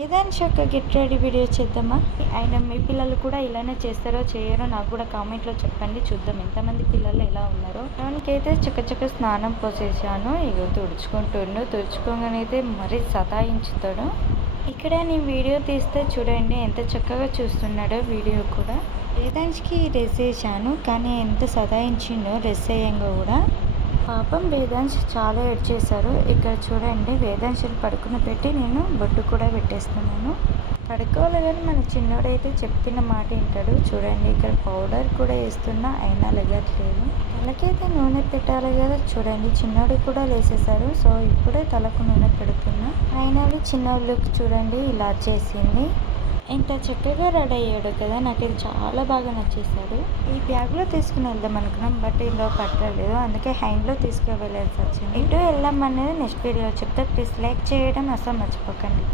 ఏదాని చక్క get ready video చేద్దామా? అయినా మీ పిల్లలు కూడా ఇలానే చేస్తారో చేయరో నాకు కూడా కామెంట్లో చెప్పండి. చూద్దాం ఎంతమంది పిల్లలు ఎలా ఉన్నారో. దానికైతే చక్క స్నానం పోసేసాను. ఇగో తుడుచుకోగానైతే మరీ సతాయించుతాడు. ఇక్కడ నేను వీడియో తీస్తే చూడండి ఎంత చక్కగా చూస్తున్నాడో వీడియో కూడా. వేదాంశ్కి డ్రెస్ వేసాను కానీ ఎంత సతాయించిండో డ్రెస్ వేయంగా కూడా. పాపం వేదాంశ్ చాలా ఏడ్చేశారు. ఇక్కడ చూడండి వేదాంశని పడుకుని పెట్టి నేను బొట్టు కూడా పెట్టేస్తున్నాను. పడుకోవాలి కానీ మన చిన్నోడైతే చెప్పిన మాట వింటాడు. చూడండి ఇక్కడ పౌడర్ కూడా వేస్తున్నా అయినా లెగట్లేదు. తలకైతే నూనె పెట్టాలి కదా. చూడండి చిన్నోడు కూడా లేసేశారు. సో ఇప్పుడే తలకు నూనె పెడుతున్నా. అయినా చిన్నోళ్ళకి చూడండి ఇలా చేసింది. ఎంత చక్కగా రెడీ అయ్యాడు కదా. నాకు ఇది చాలా బాగా నచ్చేసాడు. ఈ బ్యాగ్లో తీసుకుని వెళ్దాం అనుకున్నాం బట్ ఇందులో పట్టలేదు. అందుకే హ్యాండ్లో తీసుకువెళ్ళాల్సి వచ్చింది. ఇటు వెళ్దాం అనేది నెక్స్ట్ వీడియో చెప్తా. ప్లీజ్ లైక్ చేయడం అసలు మర్చిపోకండి.